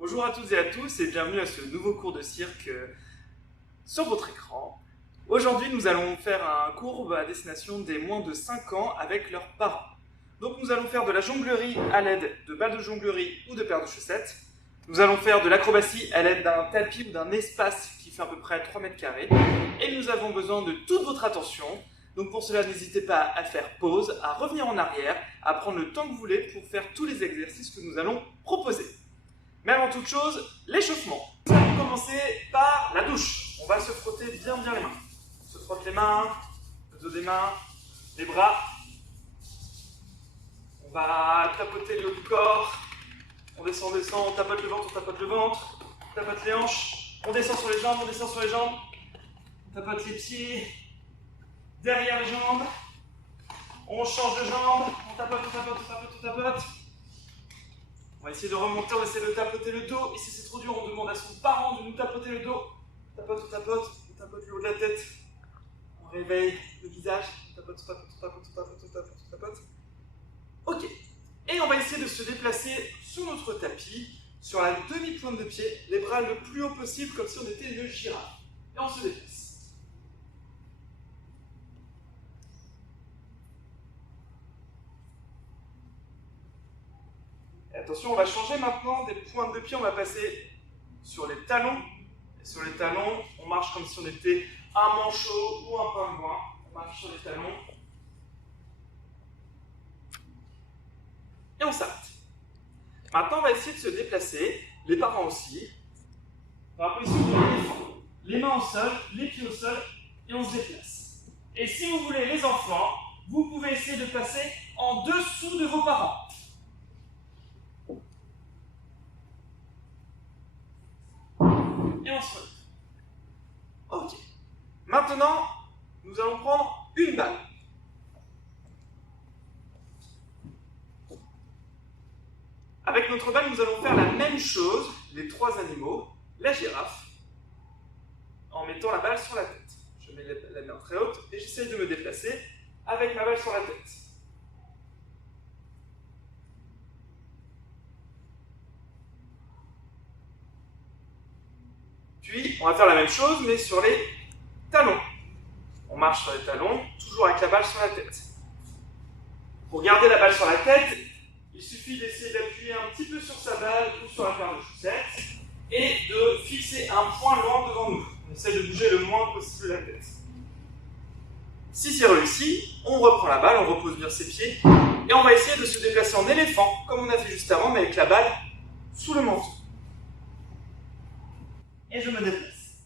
Bonjour à toutes et à tous et bienvenue à ce nouveau cours de cirque sur votre écran. Aujourd'hui, nous allons faire un cours à destination des moins de 5 ans avec leurs parents. Donc nous allons faire de la jonglerie à l'aide de balles de jonglerie ou de paires de chaussettes. Nous allons faire de l'acrobatie à l'aide d'un tapis ou d'un espace qui fait à peu près 3 mètres carrés. Et nous avons besoin de toute votre attention. Donc pour cela, n'hésitez pas à faire pause, à revenir en arrière, à prendre le temps que vous voulez pour faire tous les exercices que nous allons proposer. Mais avant toute chose, l'échauffement. Nous allons commencer par la douche. On va se frotter bien les mains. On se frotte les mains, le dos des mains, les bras. On va tapoter le haut du corps. On descend, on tapote le ventre, on tapote les hanches. On descend sur les jambes, on tapote les pieds, derrière les jambes. On change de jambe, on tapote. On va essayer de remonter, on essaie de tapoter le dos. Et si c'est trop dur, on demande à son parent de nous tapoter le dos. On tapote le haut de la tête. On réveille le visage. On tapote. Ok. Et on va essayer de se déplacer sur notre tapis, sur la demi-pointe de pied, les bras le plus haut possible, comme si on était une girafe. Et on se déplace. Attention, on va changer maintenant des pointes de pied, on va passer sur les talons. Et sur les talons, on marche comme si on était un manchot ou un pingouin. On marche sur les talons. Et on s'arrête. Maintenant, on va essayer de se déplacer, les parents aussi. Dans la position de l'éléphant. Les mains au sol, les pieds au sol, et on se déplace. Et si vous voulez, les enfants, vous pouvez essayer de passer en dessous de vos parents. Et on se relève. Ok. Maintenant, nous allons prendre une balle. Avec notre balle, nous allons faire la même chose, les trois animaux, la girafe, en mettant la balle sur la tête. Je mets la main très haute et j'essaye de me déplacer avec ma balle sur la tête. Puis, on va faire la même chose, mais sur les talons. On marche sur les talons, toujours avec la balle sur la tête. Pour garder la balle sur la tête, il suffit d'essayer d'appuyer un petit peu sur sa balle ou sur la paire de chaussettes et de fixer un point loin devant nous. On essaie de bouger le moins possible la tête. Si c'est réussi, on reprend la balle, on repose bien ses pieds et on va essayer de se déplacer en éléphant, comme on a fait juste avant, mais avec la balle sous le menton. Et je me déplace.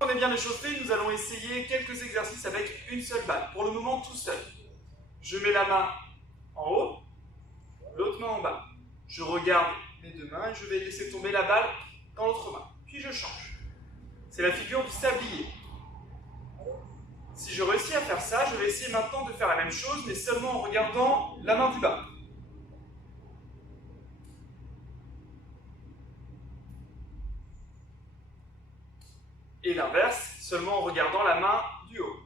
On est bien échauffé, nous allons essayer quelques exercices avec une seule balle. Pour le moment, tout seul. Je mets la main en haut, l'autre main en bas. Je regarde mes deux mains et je vais laisser tomber la balle dans l'autre main. Puis je change. C'est la figure du sablier. Si je réussis à faire ça, je vais essayer maintenant de faire la même chose, mais seulement en regardant la main du bas. Et l'inverse, seulement en regardant la main du haut.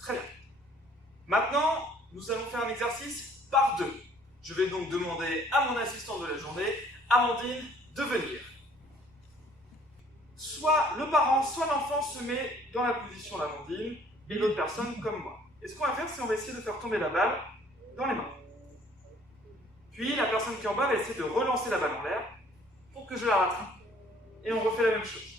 Très bien. Maintenant, nous allons faire un exercice par deux. Je vais donc demander à mon assistant de la journée, Amandine, de venir. Soit le parent, soit l'enfant se met dans la position d'Amandine et l'autre personne comme moi. Et ce qu'on va faire, c'est qu'on va essayer de faire tomber la balle dans les mains. Puis la personne qui est en bas va essayer de relancer la balle en l'air pour que je la rattrape. Et on refait la même chose.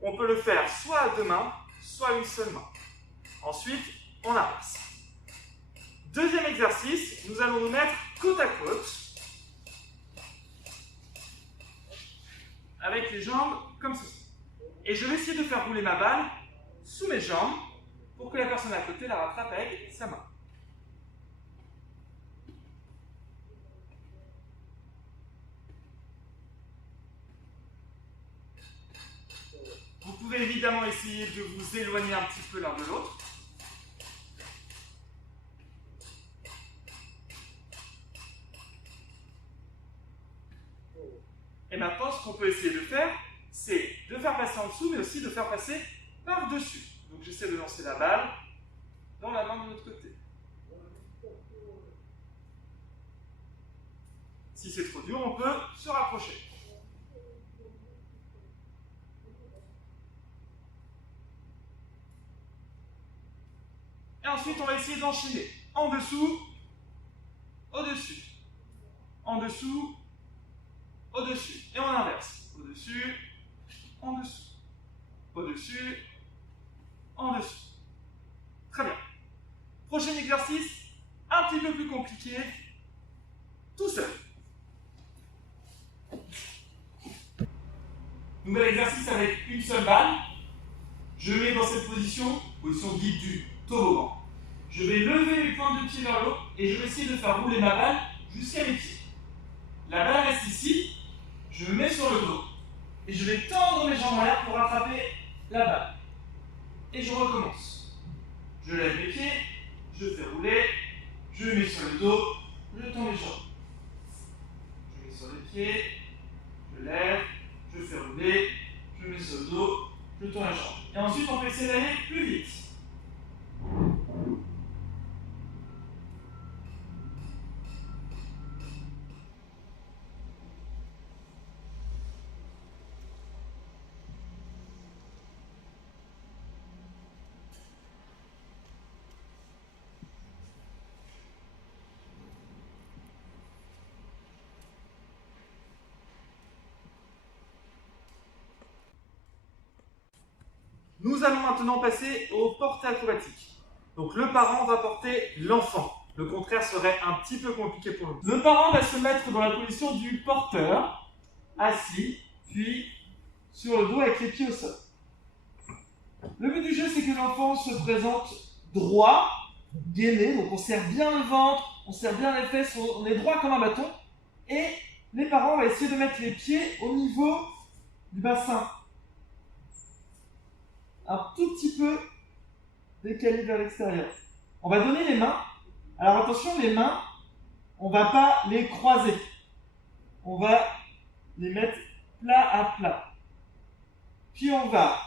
On peut le faire soit à deux mains, soit à une seule main. Ensuite, on inverse. Deuxième exercice, nous allons nous mettre côte à côte avec les jambes comme ceci. Et je vais essayer de faire rouler ma balle sous mes jambes pour que la personne à côté la rattrape avec sa main. Vous pouvez évidemment essayer de vous éloigner un petit peu l'un de l'autre. qu'on peut essayer de faire, c'est de faire passer en dessous, mais aussi de faire passer par-dessus. Donc j'essaie de lancer la balle dans la main de l'autre côté. Si c'est trop dur, on peut se rapprocher. Et ensuite, on va essayer d'enchaîner. En dessous, au-dessus. En dessous, au-dessus. Et on inverse. Au-dessus, en dessous. Au-dessus, en dessous. Très bien. Prochain exercice, un petit peu plus compliqué, tout seul. Nouvel exercice avec une seule balle. Je mets dans cette position dite du toboggan. Je vais lever mes pointes de pied vers le haut et je vais essayer de faire rouler ma balle jusqu'à mes pieds. La balle reste ici, je me mets sur le dos et je vais tendre mes jambes en l'air pour rattraper la balle. Et je recommence. Je lève mes pieds, je fais rouler, je mets sur le dos, je tends les jambes. Je mets sur les pieds, je lève, je fais rouler, je mets sur le dos, je tends les jambes. Et ensuite, on peut essayer d'aller plus vite. Nous allons maintenant passer au porté acrobatique. Donc le parent va porter l'enfant. Le contraire serait un petit peu compliqué pour nous. Le parent va se mettre dans la position du porteur, assis, puis sur le dos avec les pieds au sol. Le but du jeu, c'est que l'enfant se présente droit, gainé, donc on serre bien le ventre, on serre bien les fesses, on est droit comme un bâton, et les parents vont essayer de mettre les pieds au niveau du bassin. Un tout petit peu décalé vers l'extérieur. On va donner les mains. Alors attention, les mains, on ne va pas les croiser. On va les mettre plat à plat. Puis on va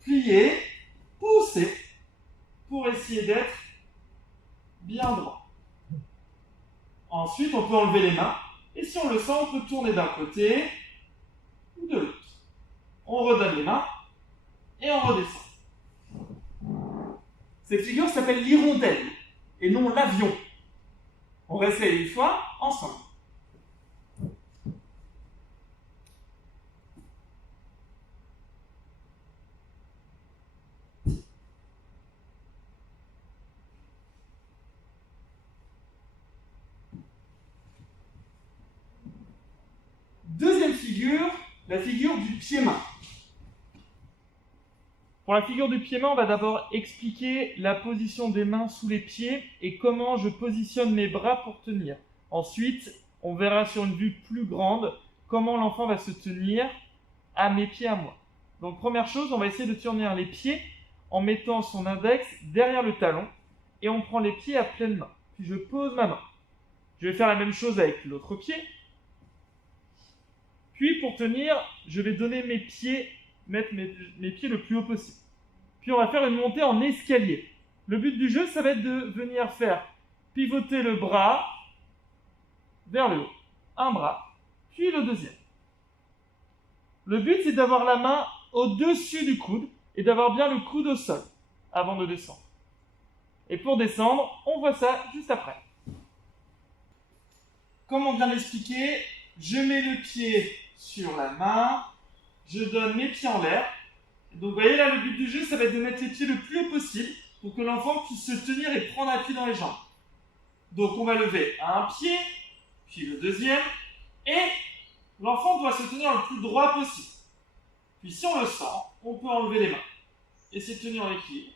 plier, pousser, pour essayer d'être bien droit. Ensuite, on peut enlever les mains. Et si on le sent, on peut tourner d'un côté ou de l'autre. On redonne les mains et on redescend. Cette figure s'appelle l'hirondelle et non l'avion. On réessaye une fois ensemble. Deuxième figure, la figure du pied-main. Pour la figure du pied-main, on va d'abord expliquer la position des mains sous les pieds et comment je positionne mes bras pour tenir. Ensuite, on verra sur une vue plus grande comment l'enfant va se tenir à mes pieds à moi. Donc première chose, on va essayer de tenir les pieds en mettant son index derrière le talon et on prend les pieds à pleine main. Puis je pose ma main. Je vais faire la même chose avec l'autre pied. Puis pour tenir, je vais donner mes pieds, mettre mes pieds le plus haut possible. Puis on va faire une montée en escalier. Le but du jeu, ça va être de venir faire pivoter le bras vers le haut. Un bras, puis le deuxième. Le but, c'est d'avoir la main au-dessus du coude et d'avoir bien le coude au sol avant de descendre. Et pour descendre, on voit ça juste après. Comme on vient d'expliquer, je mets le pied sur la main, je donne mes pieds en l'air. Donc vous voyez là, le but du jeu, ça va être de mettre les pieds le plus haut possible pour que l'enfant puisse se tenir et prendre appui dans les jambes. Donc on va lever un pied, puis le deuxième, et l'enfant doit se tenir le plus droit possible. Puis si on le sent, on peut enlever les mains et se tenir en équilibre.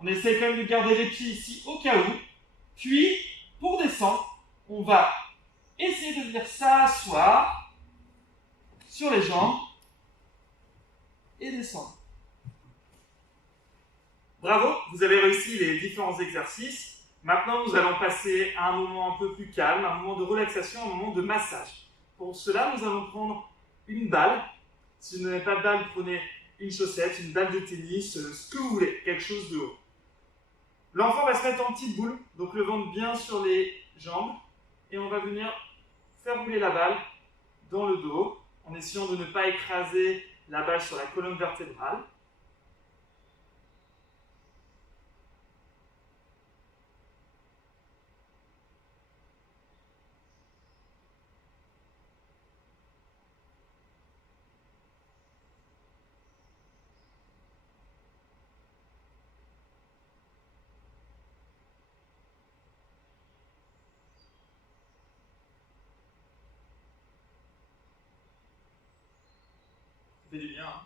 On essaie quand même de garder les pieds ici au cas où. Puis, pour descendre, on va essayer de venir s'asseoir sur les jambes et descendre. Bravo, vous avez réussi les différents exercices. Maintenant, nous allons passer à un moment un peu plus calme, un moment de relaxation, un moment de massage. Pour cela, nous allons prendre une balle. Si vous n'avez pas de balle, prenez une chaussette, une balle de tennis, ce que vous voulez, quelque chose de haut. L'enfant va se mettre en petite boule, donc le ventre bien sur les jambes, et on va venir faire rouler la balle dans le dos, en essayant de ne pas écraser la balle sur la colonne vertébrale. Ça fait du bien, hein?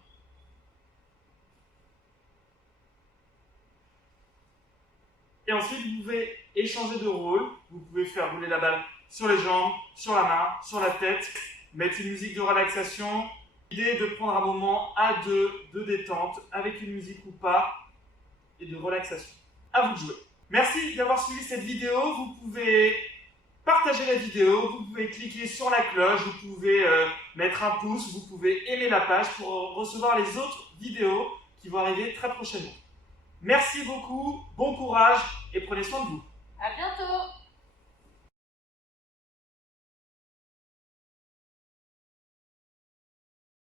Et ensuite, vous pouvez échanger de rôle. Vous pouvez faire rouler la balle sur les jambes, sur la main, sur la tête, mettre une musique de relaxation. L'idée est de prendre un moment à deux de détente, avec une musique ou pas, et de relaxation. À vous de jouer. Merci d'avoir suivi cette vidéo. Vous pouvez partager la vidéo, vous pouvez cliquer sur la cloche, vous pouvez mettre un pouce, vous pouvez aimer la page pour recevoir les autres vidéos qui vont arriver très prochainement. Merci beaucoup, bon courage et prenez soin de vous. À bientôt!